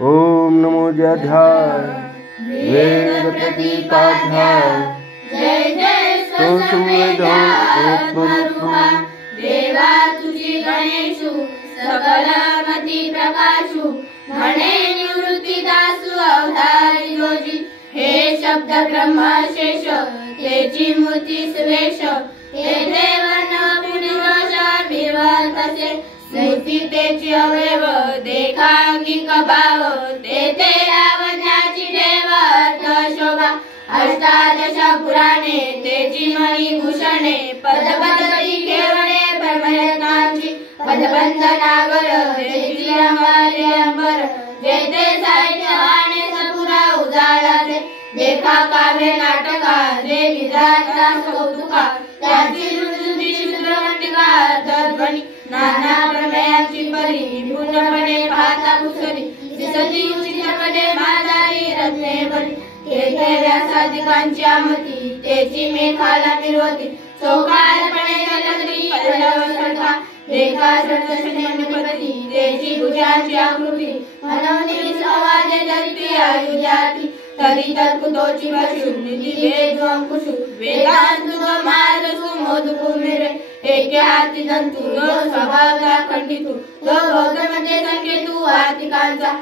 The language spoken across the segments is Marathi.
ओम नमो जयाध्याय वेद प्रतिपाध्याय जय जय स्वसंवेद्यात्मरूपा देवा तुझी गणेशु सकलमती प्रकाशु म्हणे निवृत्ती दासु अवतारी जोजी हे शब्द ब्रह्मशेष तेची मूर्ती सुरेश हे देव पुनरोष विवंतसे मूर्ती तेची अवयव देखांगिक भाव तेथे लावण्याची देव शोभा अष्टादश पुराणे तेची मणिभूषणे पदपदती केवणे ब्रह्मरत्नांची पदबंधनावर तेची अंबर जेथे साहित्य आणि सपुरा उजाळाचे देखा काव्य नाटका जे विधाता कौतुका त्याची रुंदी शुद्रमंडिका तद्वनी नाना प्रमेयांची परी पूर्णपणे पाहता कुसरी दिसती उचितपणे मादारी रत्ने बरी तेथे व्यासादिकांची मती तेची मेघाला मिरवती चौकाळपणे जलगरी पल्लवसरता रेखा सडसडपती तेची भुजांची आकृती मनवनी समाजे धरती आयुध्याती तरी तत्कुतोची भाषु निधी वेद अंकुशु वेदांतु मार्गसु मोदकु मिरे एके हाती दंतु दो स्वभावता खंडितु दो भौतमध्ये संकेतु आतिकांचा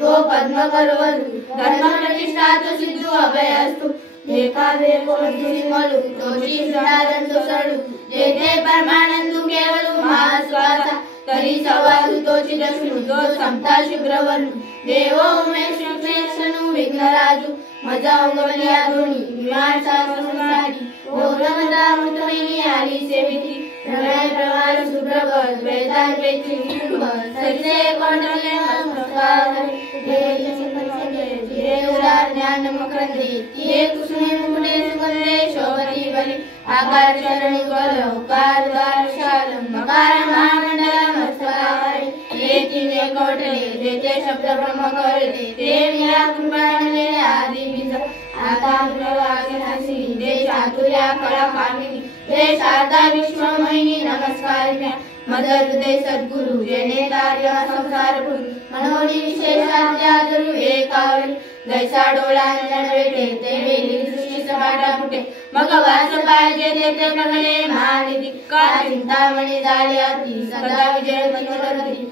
तो पद्म करवलु धर्म प्रतिष्ठा तो सिद्धू अभयस्तु देखा देखो मलु तोची सदानंद सरळु जेथे परमानंदु केवलु महास्वासा तरी सवालु तोची दशनु तो समता शुभ्रवलु देवो उमेश कृष्णनु विघ्नराजु मजा उगवल्या दोनी विमानचा संसारी ओरमदा मृतमिनी आली सेविती प्रणय प्रवाल सुप्रभत वेदांत वेची सरिसे कोंडले ज्ञान मकरंदी तिहे कुसुमे मुकुटे सुगंधे शोभती बली आकार चरण युगल उकार द्वार शाल मकार महामंडल मस्तकावरे ये तिने कोटले जेते शब्द ब्रह्म करते ते मिया कृपाने आदि बीज आता प्रवागे हसी दे चातुर्या कला कामिनी दे शारदा विश्वमयी नमस्कारिण्या मदर हृदय सद्गुरु जेने कार्य संसार गुरु मनोरी विशेषाद्यादरु एकावरी जैसा डोळा नडवेटे ते वेली सृष्टी सपाटा फुटे मग वास पाहिजे ते प्रगणे महानिधी का चिंतामणी झाली अति सदा विजय मनोरथी